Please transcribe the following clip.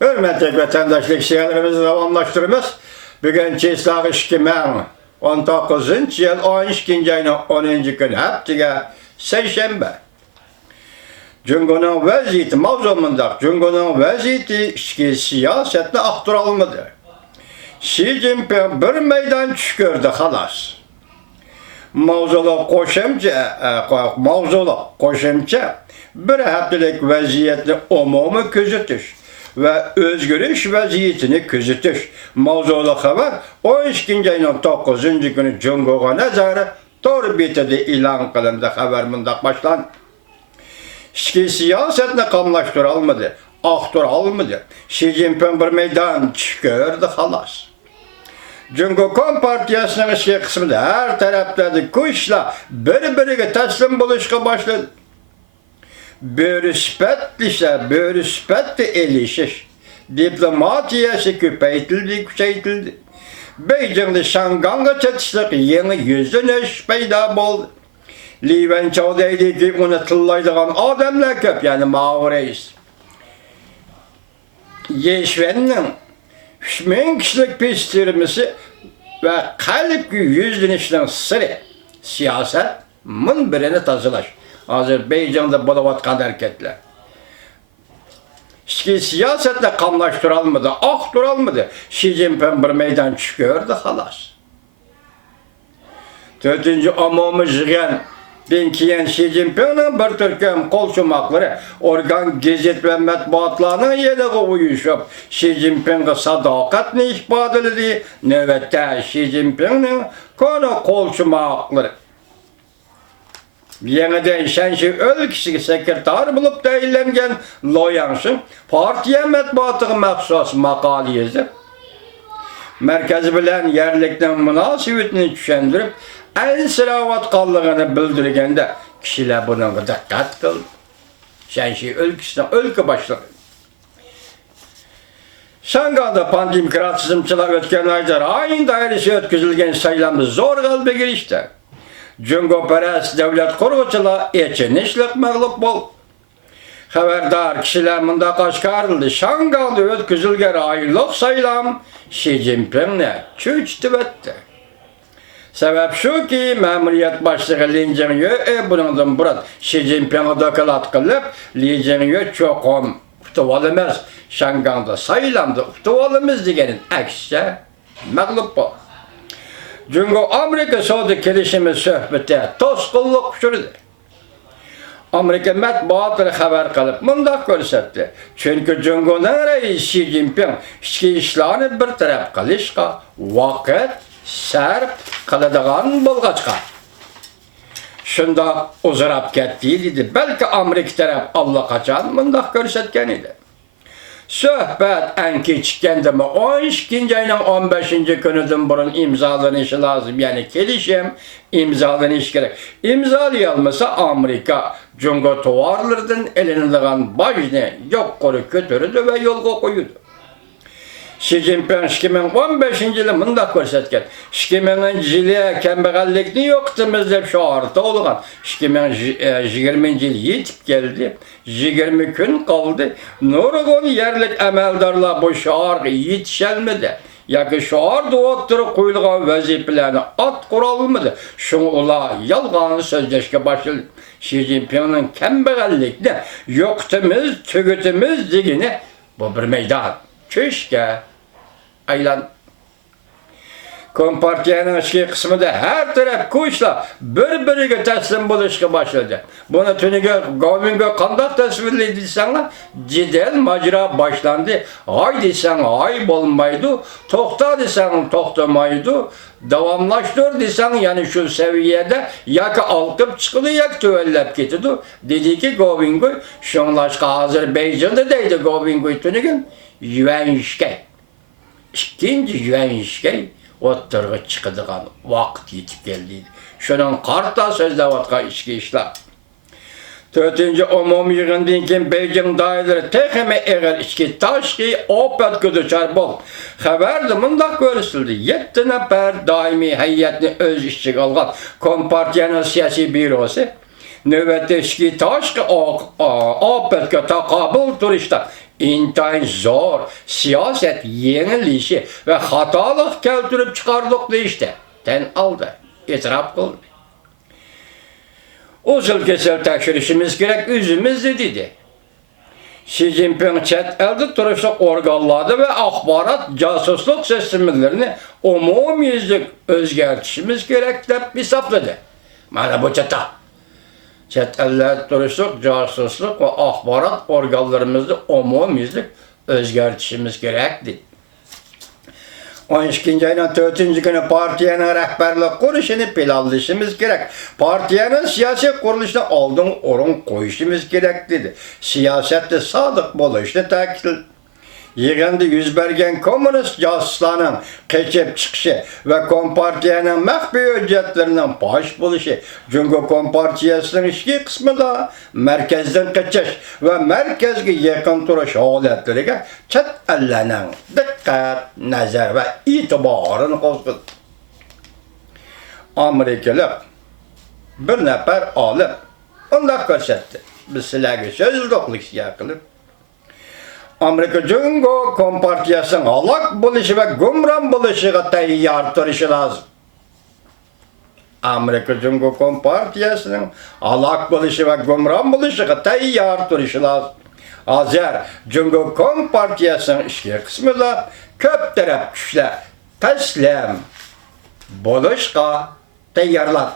Hürmetli vatandaşlık siyalarımızı davamlaştırımız. Bugün Çislak 2019 yıl 12. ayının 10. günü haftiga Seyşembe. Cumhur'un vaziyeti mavzumunda Cumhur'un vaziyeti içki siyasetine aktarılmadı. Xi Jinping bir meydan çıkırdı halas. Mavzulu koşumca bir haftalık vaziyetini umumi közetiş ve özgürlük vaziyetini közetiş. Mavzulu haber 12. ayının 9. günü Cumhur'a nazarı doğru bitidi ilan kılındı haber mındak başlan. İçki siyasetini kamlaştırılmadı, aktarılmadı. Xi Jinping bir meydan çıkırdı halas. Cumhurbaşkanı Partiyası'nın işe kısmında her taraftaki kuşla birbirine teslim buluşka başladı. Börüspetli elişiş. Diplomatiyası küçeytildi. Beijing'de Şangang'a çatıştık yeni yüzünüş peyda oldu. Li Wenchou'daki unutulaydıgan adamlar köp yani Mao Reis. Yeşven'in 3000 kişilik pistirmesi ve kalp yüzlenişinin sırrı siyaset birini tazılaş. Azerbaycan'da bulavatkan hareketler. Siyasetle kanlaştırılmadı, aktarılmadı. Xi Jinping bir meydan çıkıyordu halas. 4. umumi jığın ben keyin Xi Jinping'in bir türküm kolçumakları organ gazet ve matbuatlarının yediği uyuşup Xi Jinping'e sadakatini ifadeli nöbette Xi Jinping'in konu kolçumakları. Yeniden şenşi ülkesi sekreter bulup değillengen Loyansın partiye matbuatı mahsus makale yazıp merkezi bilen yerlikten münasebetini düşündürüp en sıravatkanlığını bildirgende kişiler buna dikkat kıldı. Şenşi ülkesinden ülke başladı. Şangay'da pandemikratizmçılar ötken aylar aynı dairesi ötküzülgen sayılamda zor kalbe girişti. Cumhurperest devlet kurguçular içinişlik mağlup bol. Haberdar kişiler mında kaşkarıldı. Şangay'da ötküzülgen aylık sayılam Xi Jinping'le çüçtü vetti. Sebep şu ki memuriyet başlığı Li Jingyu bunun burat Xi Jinping'e dokalat kılıp Li Jingyu çokum tutuvalımız Şangay'da sayılamda tutuvalımız diyenin ekşe mağlup bol. Cumhur-Amerika Saudi kelişimi söhbeti toskulluk sürdü. Amerika matbuatları haber kılıp mındak görsetti. Çünkü Cumhur'un reisi Xi Jinping içki işlerini bir taraf kılışka vakit sərf kılıdığan bulgaçka. Şunda uzarap ketdiydi. Belki Amerika taraf Allah kaçan mındak görsetken idi. Söhbət en keçikkendi mi 12. ayının 15. günüdün burun imzalanışı lazım. Yani kelişim imzalanışı gerek. İmzalayalmasa Amerika Cumhur tuvarlardan elinliğin başını yok koru kötürüdü ve yolga koyudu. Xi Jinping 2015 yılı mındak görsetken 2000 kembegallikni yoktumuz dep şaharda olgan 2020 yıl yetip geldi 20 gün kaldı nurgun yerlik emeldarlar bu şahar yetişelmedi yaki şaharda oturup koyulgan vazifelerini at kuralmadı şunu ula yalganı sözleşke başladı Xi Jinping'in kembegallikni yoktumuz tügütümüz digini bu bir meydan keşke aylan. Kompartiyanın içki kısmında her taraf kuşla birbirine teslim buluşka başladı. Bunu tünüge Govingo kandak tasvirliydi sana cidel macera başlandı. Ay desen ay olmaydı, tokta desen toktamaydı, devamlaştır desen yani şu seviyede yaka alkıp çıkılı yak tüvellep gitti. Dedi ki Govingo şunlaşka Azerbaycan'da deydi Govingo tünügen Yuanşkey. İkinci Yuanşkey oturgu çıkıdığan vakit yetip geldiydi. Şunun karta sözde vatka içki işler. 4. umumi yığından keyin Beijing dairələri texmi eğer içki taşki opet gödüçar bol. Xəbərdə mındaq görüsüldü. 7 nəfər daimi heyətini öz işçi alğan Kompartiyanın siyasi bürosu növbətdə içki taşki opetə taqabül turishda intayin zor siyaset yenilişi ve hatalık keltirip çıkardık deyişti. Ten aldı, itiraf kıldı. Uzun kesel tekşirişimiz gerek üzümüz dedi. Xi Jinping chet elde turuşluk organları ve akbarat casusluk sistemlerini umumiyizlik özgertişimiz gerek de hesapladı. Mana bu çata. Chet elde turuşluk, casusluk ve akbarat organlarımızda umumiyizlik özgertişimiz gerekti. 12. ayının 4. günü partiyanın rehberlik kuruluşunu planlaşımız gerek. Partiyanın siyasi kuruluşuna aldığın orun koyuşumuz gerek dedi. Siyasette sadık buluşunu takil. Yığında yüz bergen komünist casuslarının keçip çıkışı ve Kompartiyanın mehbi hüccetlerinden baş buluşu. Çünkü Kompartiyasının işki kısmı da merkezden kaçış ve merkezge yakın duruş haletlerine çet ellerinin dikkat, nazar ve itibarını kozguldu. Amerikalı bir nefer alim onda görsetti. Biz silahı sözlüklik yakılıp Amerika Cumhuriyeti Kompartiyasının alak buluşu ve gumran buluşuğa tayyar duruşu lazım. Amerika Cumhuriyeti Kompartiyasının alak buluşu ve gumran buluşuğa tayyar duruşu lazım. Azer Cumhuriyeti Kompartiyasının işki kısmı da köp taraf güçler teslim buluşqa tayyarlar.